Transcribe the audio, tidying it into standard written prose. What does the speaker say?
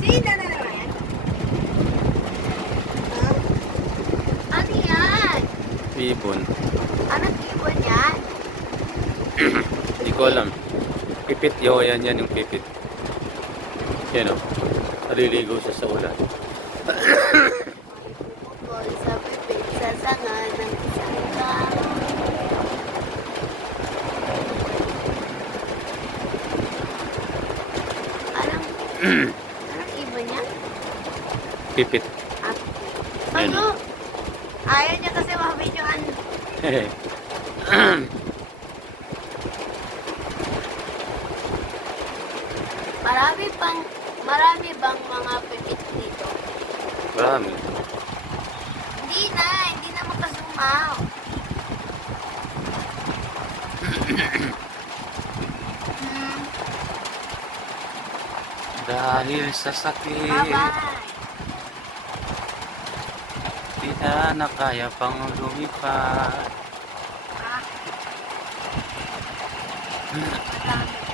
Sino na naman? Ano yan? Ibon. Anong ibon yan? Hindi ko alam. Pipit. Yo, yan yung pipit. Yan o. Naliligo siya sa ulan. Bukol sa bibig sa sanga ng isang tao. Anong ibon yan? Pipit. Ayun. Ano? Ayaw niya kasi mabidyoan. Marami bang mga pipit dito? Marami. Hindi na makasumaw. Dahil sa sakit, Bye-bye. di na kaya pang lumipad. Madami.